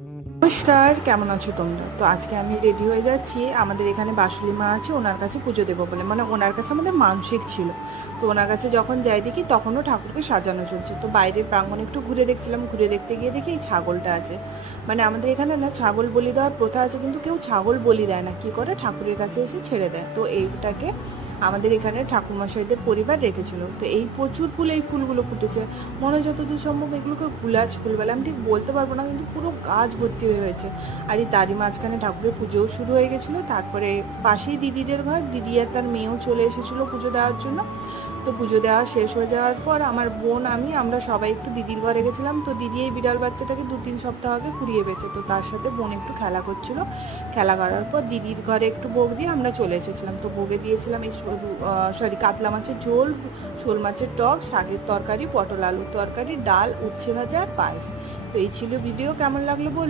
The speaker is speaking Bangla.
নমস্কার, কেমন আছো তোমরা? তো আজকে আমি রেডি হয়ে যাচ্ছি। আমাদের এখানে বাসুলি মা আছে, ওনার কাছে পুজো দেবো বলে। মানে ওনার কাছে আমাদের মানসিক ছিল। তো ওনার কাছে যখন যাই দেখি তখনও ঠাকুরকে সাজানো চলছে। তো বাইরের প্রাঙ্গণে একটু ঘুরে দেখছিলাম, ঘুরে দেখতে গিয়ে দেখি এই ছাগলটা আছে। মানে আমাদের এখানে না ছাগল বলি দেওয়ার প্রথা আছে, কিন্তু কেউ ছাগল বলি দেয় না, কি করে ঠাকুরের কাছে এসে ছেড়ে দেয়। তো এইটাকে আমাদের এখানে ঠাকুরমশাইদের পরিবার রেখেছিল। তো এই প্রচুর ফুল, এই ফুলগুলো ফুটেছে। মনে হয় যতদূর সম্ভব এগুলোকে গুলাজ ফুল বলে, আমি ঠিক বলতে পারবো না, কিন্তু পুরো গাছ ভর্তি হয়ে হয়েছে। আর এই তারই মাঝখানে ঠাকুরের পুজোও শুরু হয়ে গেছিলো। তারপরে পাশেই দিদিদের ঘর, দিদি আর তার মেয়েও চলে এসেছিলো পুজো দেওয়ার জন্য। তো পুজো দেওয়া শেষ হয়ে যাওয়ার পর আমার বোন আমরা সবাই একটু দিদির ঘরে গেছিলাম। তো দিদি এই বিড়াল বাচ্চাটাকে 2-3 সপ্তাহ আগে কুড়িয়ে পেয়েছে। তো তার সাথে বোন একটু খেলা করছিল। খেলা করার পর দিদির ঘরে একটু ভোগ দিয়ে আমরা চলে এসেছিলাম। তো ভোগে দিয়েছিলাম এই কাতলা মাছের ঝোল, শোল মাছের টক, শাকের তরকারি, পটল আলুর তরকারি, ডাল, উচ্ছে ভাজা আর পায়েস। তো এই ছিল ভিডিও। কেমন লাগলো বলুন।